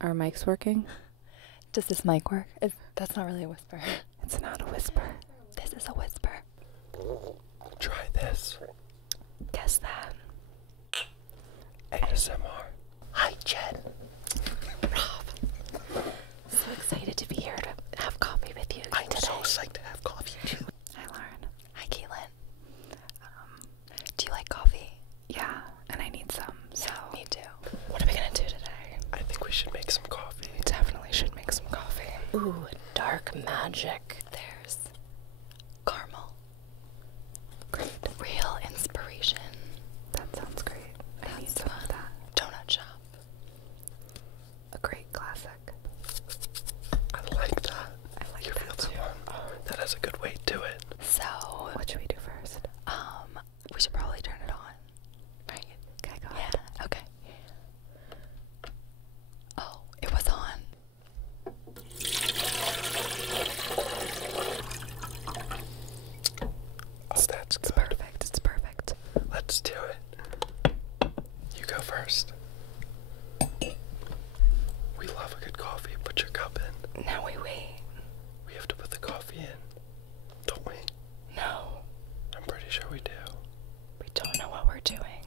Our mics working? Does this mic work? That's not really a whisper. It's not a whisper. This is a whisper. Try this. Guess that. ASMR. Hi, Jen. Rob. So excited to be here to have coffee with you I'm today. so psyched to have coffee too. Hi, Lauren. Hi, Caitlin. Do you like coffee? Yeah, and I need some, so. Me too. What are we gonna do today? I think we should make some coffee. We definitely should make some coffee. Ooh, dark magic. There's caramel. Great. Real inspiration. That sounds great. I need That's some fun. of that. Donut shop. A great classic. I like that. I like You that feel too. that one? That has a good weight to it. So, What should we do first? we should probably turn it on. Right? Okay, go Yeah, ahead. okay. Oh, it was on. Oh, that's It's good. perfect. It's perfect. Let's do it. You go first. We love a good coffee. Put your cup in. Now we wait. We have to put the coffee in. Don't we? No, I'm pretty sure we do. we don't know what we're doing.